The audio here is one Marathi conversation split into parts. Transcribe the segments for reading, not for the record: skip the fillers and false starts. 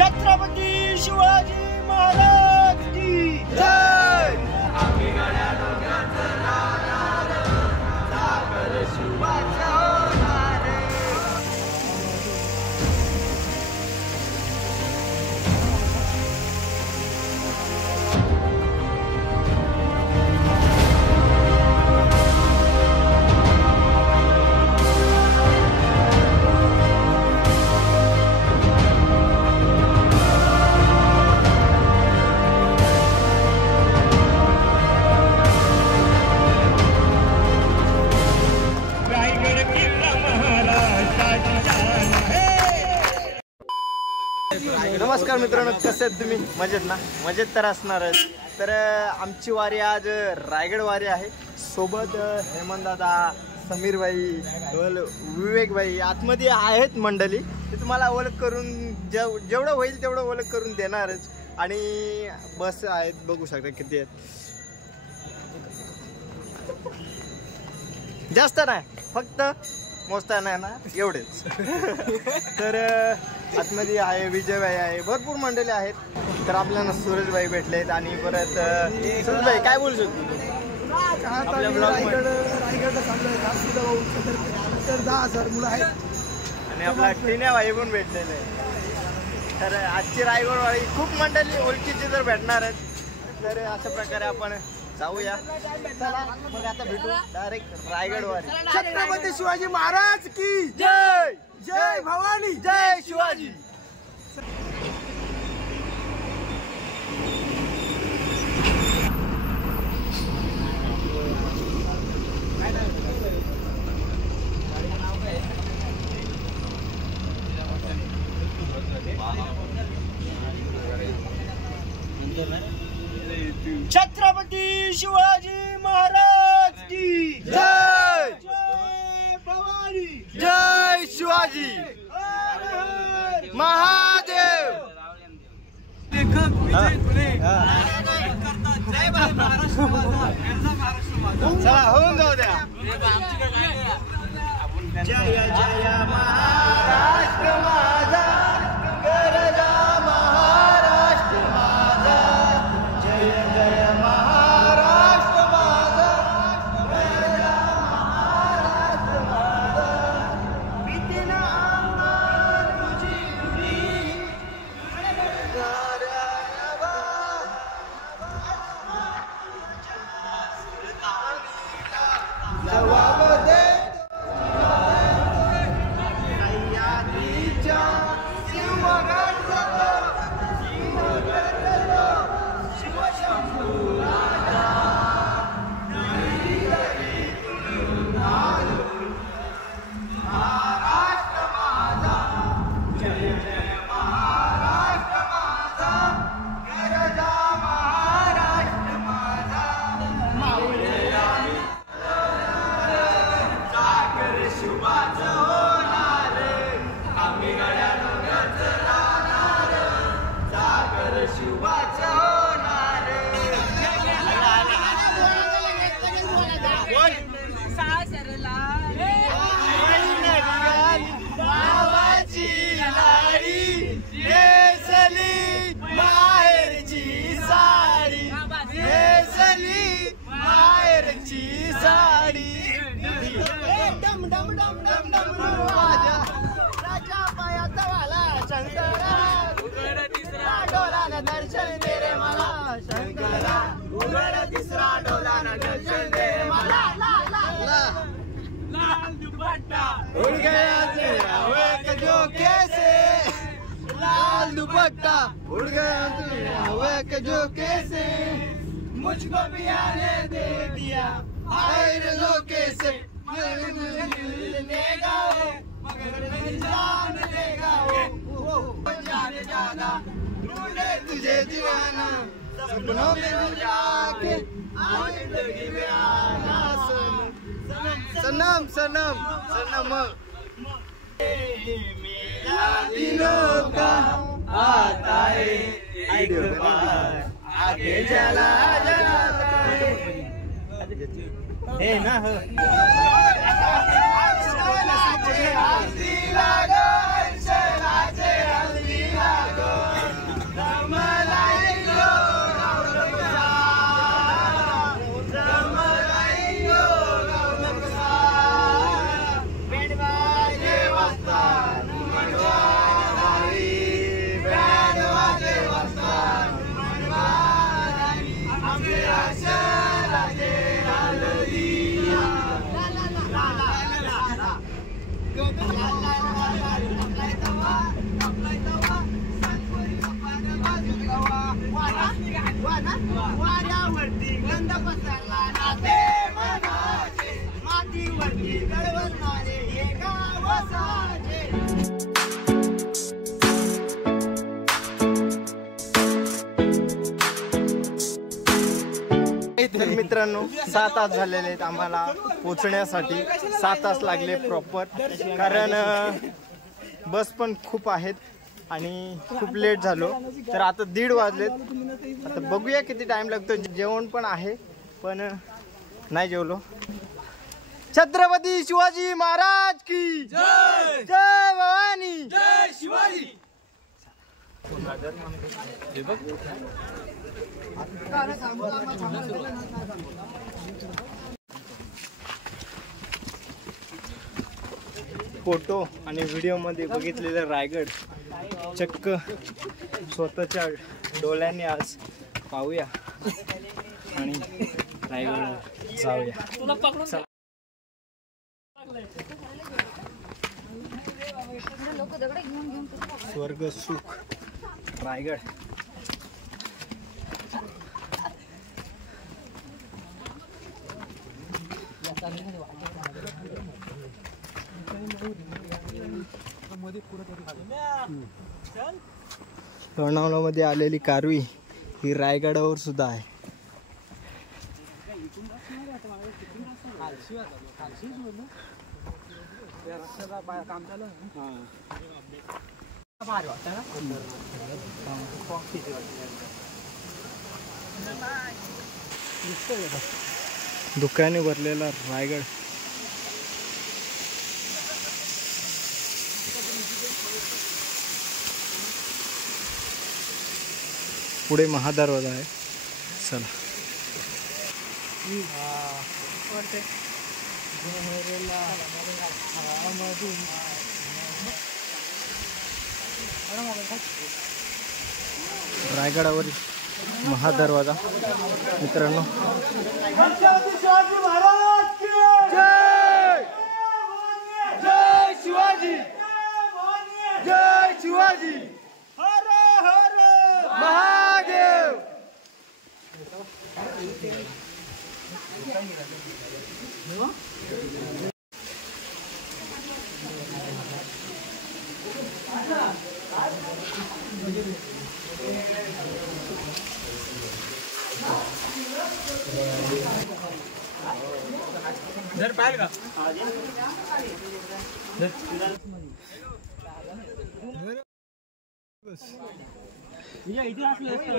छत्रपती शिवाजी महाराज की जय। नमस्कार मित्रांनो, कसे आहेत तुम्ही? मजेत ना? मजेत तर असणारच. तर आमची वारी आज रायगड वारी आहे. सोबत हेमंत दादा, समीर भाई, विवेक भाई आतमध्ये आहेत मंडळी. ते तुम्हाला ओळख करून जेवढं होईल तेवढं ओळख करून देणारच. आणि बस आहेत, बघू शकता किती आहेत. जास्त नाही, फक्त मोजता नाही ना, एवढेच. तर आतमध्ये आहे विजयभाई आहे, भरपूर मंडळी आहेत. तर आपल्याला सूरजभाई भेटलेत. आणि परत सूरजभाई काय बोलू शकतो? आपल्या ब्लॉगमध्ये रायगडला तर 10,000 मुलं आहेत. आणि आपला टिन्या भाई पण भेटलेले आहे. तर आजची रायगडवाडी खूप मंडळी ओळखीची तर भेटणार आहेत. तर अशा प्रकारे आपण जाऊया. चला मग आता भेटू डायरेक्ट रायगडवाडी. छत्रपती शिवाजी महाराज की जय. जय भवानी, जय शिवाजी. छत्रपती शिवाजी महाराज की जय. जय भवानी, जय शिवाजी महादेव. चला होऊन जाऊ द्या. जय जय महाराष्ट्र माझा, गरजा महाराष्ट्र माझा. जय जय महाराष्ट्र माझा, गरजा महाराष्ट्र माझा. भीतीनं अंगात तुझी उभी, जवाब दे सह्याद्रीच्या शिवगडाला, शिवगडाला शिवशंभू राजा. महाराष्ट्र माझा, जय जय महाराष्ट्र माझा, गरजा महाराष्ट्र माझा. माऊल्या शिवाचं होणार, आम्ही गड्यानं गच राहणार. सागर शिवाचं होणार. भावाची लाडी नेसली माहेरची साडी, नेसली माहेरची साडी. डम डम डम डम डम वाजा, राजा पायाचा वाला शंकरा. उघड तिसरा डोलानं दर्शन दे रे मला शंकरा. उघड तिसरा डोलानं दर्शन दे रे मला. लाल दुपट्टा उड़ गया तेरा वेक जो कैसे, लाल दुपट्टा उड़ गया तेरा वेक जो कैसे. मुझको पिया ने दे दिया हाय जो कैसे. लेगा मगर नहीं जान लेगा वो जाने जाना. ढूंढे तुझे दीवाना, सपनों में जाके जिंदगी में आना. सनम सनम सनम मेरा दिलों का आता है एक बार, आगे चला जाता है ना. हल्दी लागो, हल्दी लागो. मित्रांनो 6 तास झालेले आहेत आम्हाला पोचण्यासाठी. 6 तास लागले प्रॉपर, कारण बस पण खूप आहेत आणि खूप लेट झालो. तर आता 1:30 वाजलेत. आता बघूया किती टाइम लागतो. जेवण पण आहे पण नाही जेवलो. छत्रपती शिवाजी महाराज की जय. जय भवानी. जय शिवाजी. फोटो आणि व्हिडिओ मध्ये बघितलेलं रायगड चक्क स्वतःच्या डोळ्यांनी आज पाहूया आणि रायगड जाऊया. स्वर्ग सुख रायगड. लोणावळ्यामध्ये आलेली कारवी ही रायगडावर सुद्धा आहे. दुःखाने भरलेला रायगड. पुढे महादरवाजा आहे. चला. रायगडावरील महादरवाजा मित्रांनो. शिवाजी महाराज की जय. जय शिवाजी. जय शिवाजी. हर हर महादेव.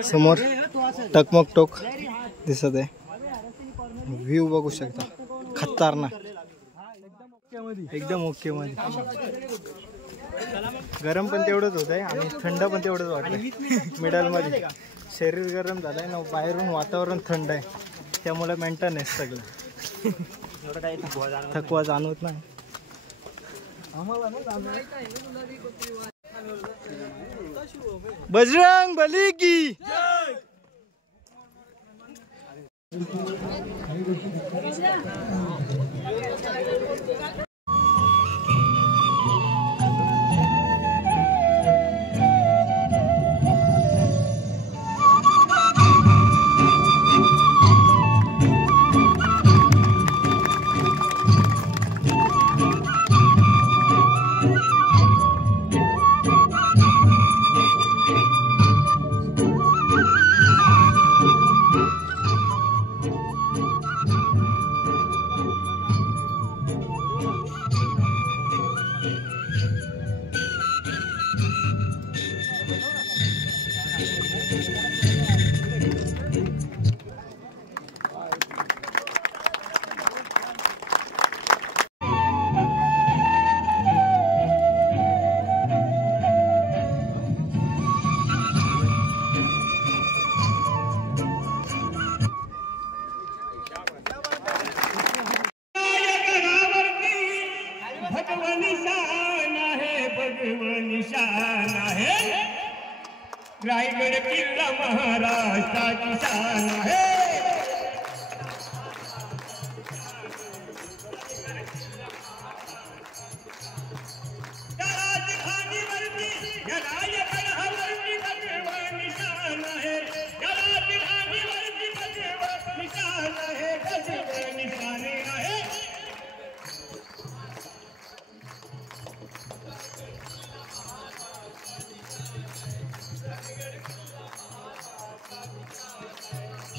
समोर टकमक टोक दिसत आहे. व्ह्यू बघू शकता. खतरनाक एकदम ओके मध्ये. गरम पण तेवढंच होत आहे आणि थंड पण तेवढंच वाटत. मिडल मध्ये शरीर गरम झालंय ना, बाहेरून वातावरण थंड आहे त्यामुळे मेंटेन आहे सगळं. थकवा जाणवत नाही. बजरंग बली की रायगड किल्ला महाराष्ट्राची शान आहे.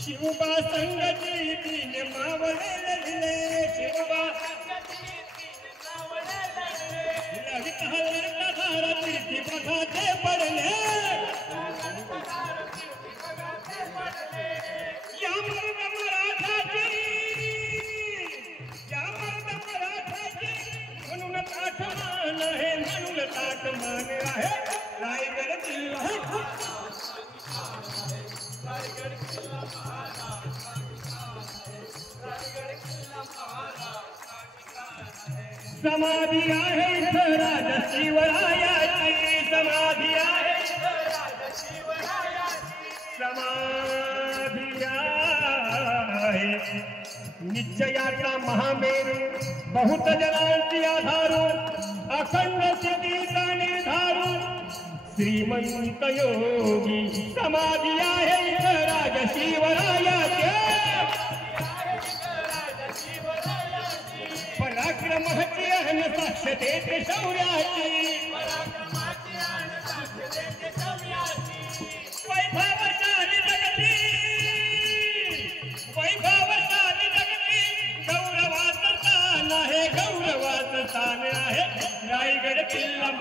शिवबा संगती तीन मावळे दिले शिवबा ललित हलर तीर्थी पथाचे पडले या मर्द मराठाची म्हणून ताठमान आहे म्हणून ताठमान आहे रायगड किल्ला समाधी आहे इथं राजा शिवरायाची समाधी आहे समाधी आहे निश्चयाचा महामेरू बहुत जनांची आधारू अखंड स्थितीचा निर्धारू श्रीमंत योगी समाधी आहे इथं राजा शिवरायाची पराक्रमाची अहन साक्ष देते शौर्याची वैभवशाली जगती वैभवशाली जगती गौरवाचं स्थान आहे गौरवाचं स्थान आहे रायगड किल्ला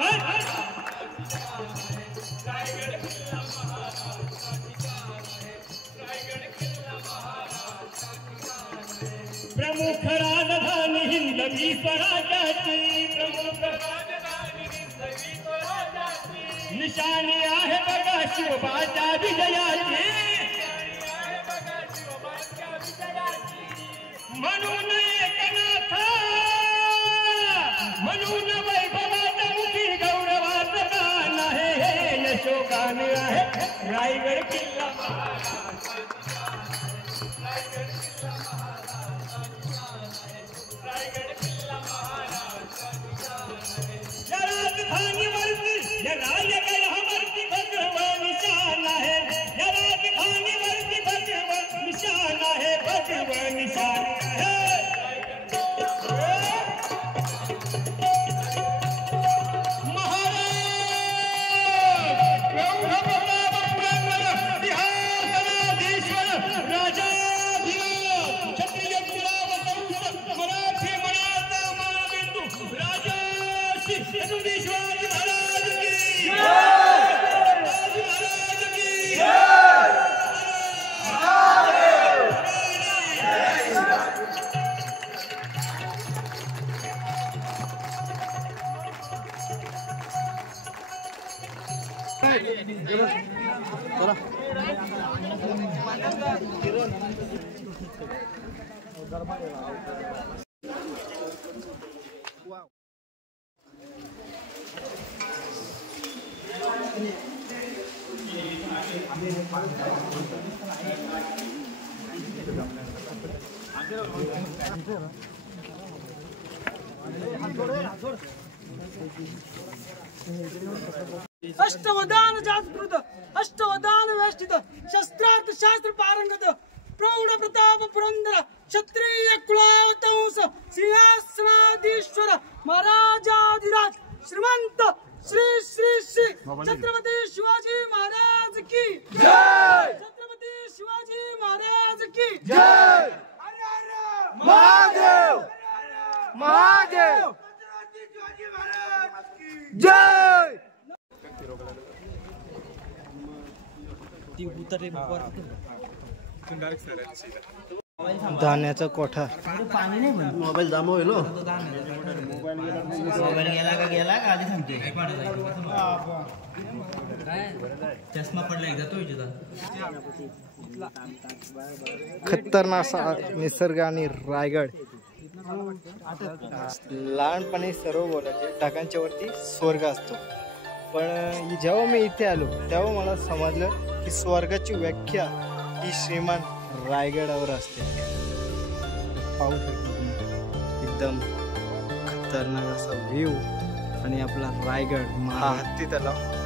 प्रमुख राजधानी हिंदवी स्वराज्याची प्रमुख राजधानी हिंदवी स्वराज्याची निशाणी आहे बघा शिवबाच्या विजयाची म्हणून एकनाथ म्हणून वैभवाच्या मुखी गौरवाचं गान आहे हे यशोगान आहे रायगड किल्ला राजधानीवरती या रायगडावरती भगवान निशान आहे या राजधानीवरती भगवान निशान आहे भगवान निशान आहे अष्टवदान जागृत अष्टवदान वेष्टित शस्त्रार्थ शास्त्र पारंगत प्रौढ प्रताप पुरंदर क्षत्रिय कुलावतंस सिंहासनाधीश्वर महाराजाधिराज श्रीमंत श्री श्री श्री छत्रपती शिवाजी महाराज की जय छत्रपती शिवाजी महाराज की जय महादेव महादेव जय धान्याचा कोठा मोबाईल जाम होईल मोबाईल गेला का आधी सांगते चष्मा पडला एकदा तो खतरनाक निसर्ग आणि रायगड लहानपणी सर्व बोलायचे ढगांच्या वरती स्वर्ग असतो पण जेव्हा मी इथे आलो तेव्हा मला समजलं की स्वर्गाची व्याख्या ही श्रीमान रायगडावर असते पाहू शकतो तुम्ही एकदम खतरनाक असा व्ह्यू आणि आपला रायगड हा हत्ती तलाव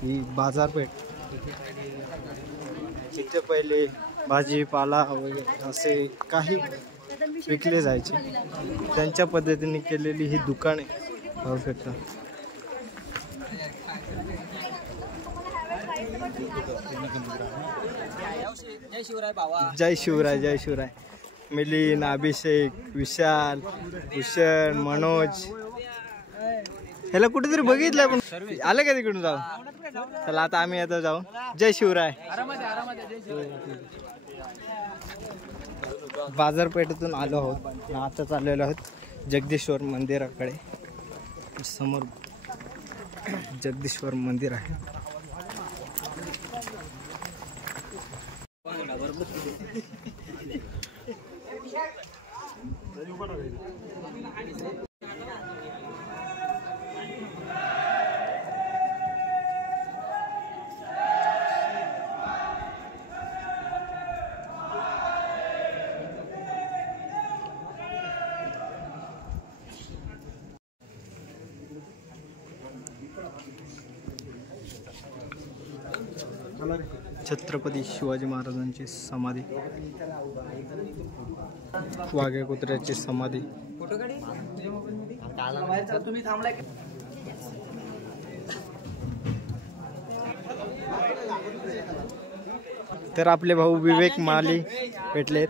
ही बाजारपेठ इथे पहिले भाजीपाला वगैरे असे काही विकले जायचे. त्यांच्या पद्धतीने केलेली ही दुकाने पाहू शकता. जय शिवराय जय शिवराय. मिलिंद, अभिषेक, विशाल, भूषण, मनोज ह्याला कुठेतरी बघितलंय पण आलं का तिकडून जाऊ. चला आता आम्ही आता जाऊ. जय शिवराय. बाजारपेठेतून आलो आहोत. आता चाललेलो आहोत जगदीश्वर मंदिराकडे. समोर जगदीश्वर मंदिर आहे. छत्रपती शिवाजी महाराजांची समाधी, वाघ्या कुत्र्याची समाधी. तर आपले भाऊ विवेक माली भेटलेत.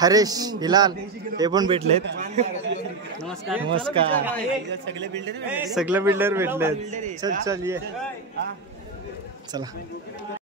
हरेश हिलाल हे पण भेटलेत. नमस्कार. सगळे बिल्डर भेटलेत. चल चल ये चला.